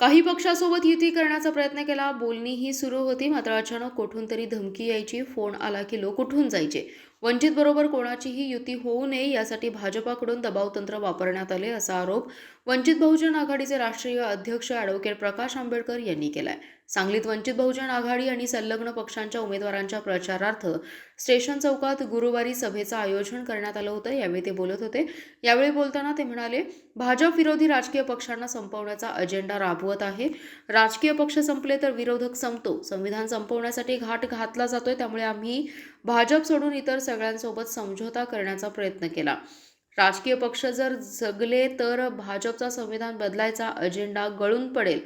काही पक्षासोबत युती करण्याचा प्रयत्न केला, बोलणीही सुरू होती. मात्र अचानक कुठून तरी धमकी यायची, फोन आला की लोक उठून जायचे. वंचित बरोबर कोणाचीही युती होऊ नये यासाठी भाजपाकडून दबावतंत्र वापरण्यात आले, असा आरोप वंचित बहुजन आघाडीचे राष्ट्रीय अध्यक्ष ॲडव्होकेट प्रकाश आंबेडकर यांनी केलाय. सांगलीत वंचित बहुजन आघाडी आणि संलग्न पक्षांच्या उमेदवारांच्या प्रचारार्थ स्टेशन चौकात गुरुवारी सभेचं आयोजन करण्यात आलं होतं. यावेळी ते बोलत होते. यावेळी बोलताना ते म्हणाले, भाजप विरोधी राजकीय पक्षांना संपवण्याचा अजेंडा राबवत आहे. राजकीय पक्ष संपले तर विरोधक संपतो. संविधान संपवण्यासाठी घाट घातला जातोय. त्यामुळे आम्ही भाजप सोडून इतर सगळ्यांसोबत समझोता करण्याचा प्रयत्न केला. राजकीय पक्ष जर जगले तर भाजपचा संविधान बदलायचा अजेंडा गळून पडेल.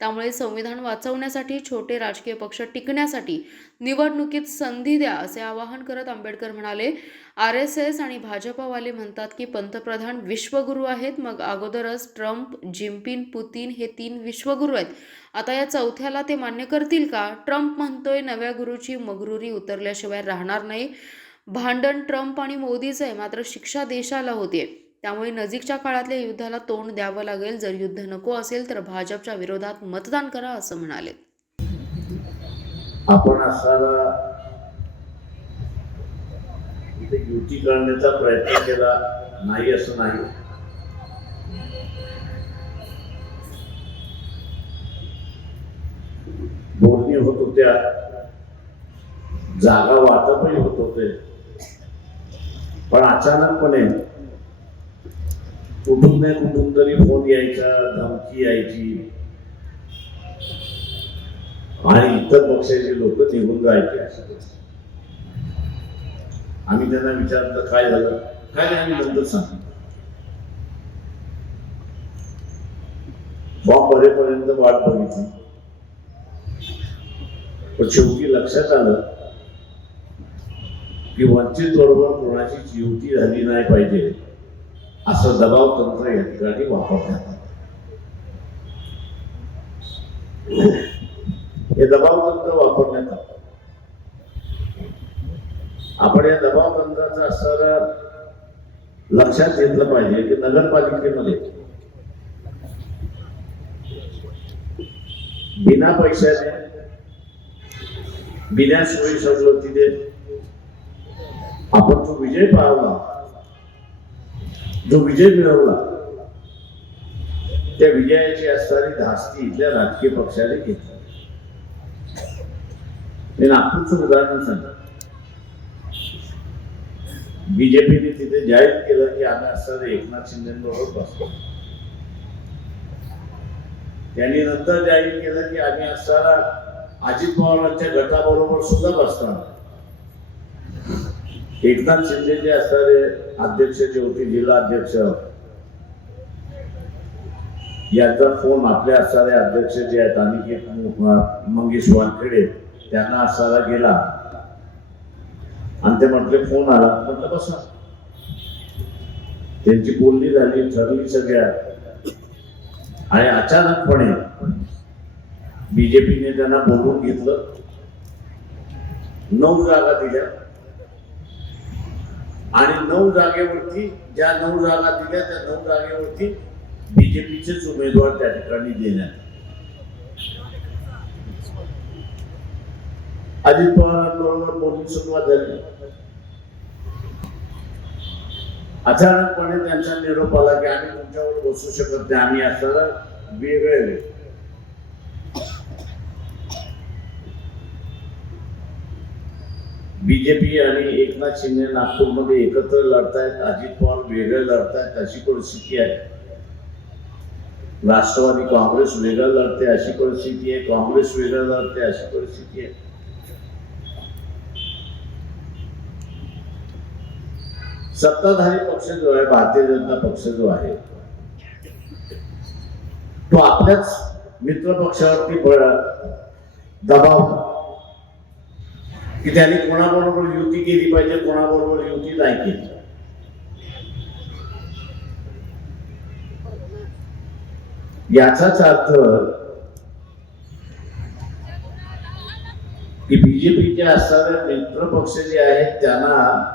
त्यामुळे संविधान वाचवण्यासाठी, छोटे राजकीय पक्ष टिकण्यासाठी निवडणुकीत संधी द्या, असे आवाहन करत आंबेडकर म्हणाले, RSS आणि भाजपवाले म्हणतात की पंतप्रधान विश्वगुरू आहेत. मग अगोदरच ट्रम्प, जिनपिंग, पुतीन हे 3 विश्वगुरू आहेत. आता या चौथ्याला ते मान्य करतील का? ट्रम्प म्हणतोय नव्या गुरूची मगरुरी उतरल्याशिवाय राहणार नाही. भांडण ट्रम्प आणि मोदीचं आहे, मात्र शिक्षा देशाला होतीये. त्यामुळे नजीकच्या काळातल्या युद्धाला तोंड द्यावं लागेल. जर युद्ध नको असेल तर भाजपच्या विरोधात मतदान करा, असं म्हणाले. आपण असाला इथे युती करण्याचा प्रयत्न केला नाही असं नाही. बोलणी होत होत्या, जागा वाटपही होत होते, पण अचानकपणे कुठून नाही कुठून तरी फोन यायचा, धमकी यायची आणि इतर पक्षाचे लोक निघून जायचे. आम्ही त्यांना विचारलं काय झालं, काय नाही, आम्ही नंतर सांगतो. फॉर्म भरेपर्यंत वाट बघितली, पण शेवटी लक्षात आलं की वंचित बरोबर कोणाची युती झाली नाही पाहिजे, असं दबाव तंत्र या ठिकाणी वापरण्यात आलं. हे दबाव तंत्र वापरण्यात आलं. आपण या दबाव तंत्राचा असणारा लक्षात घेतलं पाहिजे की नगरपालिकेमध्ये बिना पैशाने, बिना सोयी सवलतीने आपण जो विजय पावला, जो विजय मिळवला, त्या विजयाची असणारी धास्ती इथल्या राजकीय पक्षाने घेतली. मी नागपूरचं उदाहरण सांगतो. बीजेपीने तिथे जाहीर केलं की आम्ही असणारे एकनाथ शिंदेबरोबर बसतो. त्यांनी नंतर जाहीर केलं की आम्ही असणारा अजित पवारांच्या गटाबरोबर सुद्धा बसणार. एकनाथ शिंदे जे असणारे अध्यक्ष जे होते, जिल्हा अध्यक्ष, यांचा फोन आपल्या असणारे अध्यक्ष जे आहेत अनिकेत मंगेश वानखेडे, त्यांना असणारा गेला आणि ते म्हटले फोन आला, म्हटलं बसा. त्यांची बोलणी झाली, ठरली सगळ्या, आणि अचानकपणे बीजेपीने त्यांना बोलवून घेतलं. 9 जागा दिल्या आणि 9 जागेवरती, ज्या 9 जागा दिल्या त्या 9 जागेवरती बीजेपीचेच उमेदवार त्या ठिकाणी देण्यात. अजित पवारांबरोबर बोलणी सुरुवात झाली. अचानकपणे त्यांचा निरोप आला की आम्ही तुमच्यावर बसू शकत नाही, आम्ही असं वेगळे. बीजेपी आणि एकनाथ शिंदे नागपूरमध्ये एकत्र लढतायत, अजित पवार वेगळे लढतायत, अशी परिस्थिती आहे. राष्ट्रवादी काँग्रेस वेगळं लढते, अशी परिस्थिती आहे. काँग्रेस वेगळं लढते, अशी परिस्थिती आहे. सत्ताधारी पक्ष जो आहे, भारतीय जनता पक्ष जो आहे, तो आपल्याच मित्र पक्षावरती दबाव की त्यांनी कोणाबरोबर युती केली पाहिजे, कोणाबरोबर युती नाही केली. याचाच अर्थ की बीजेपीचे असणारे मित्र पक्ष जे आहेत त्यांना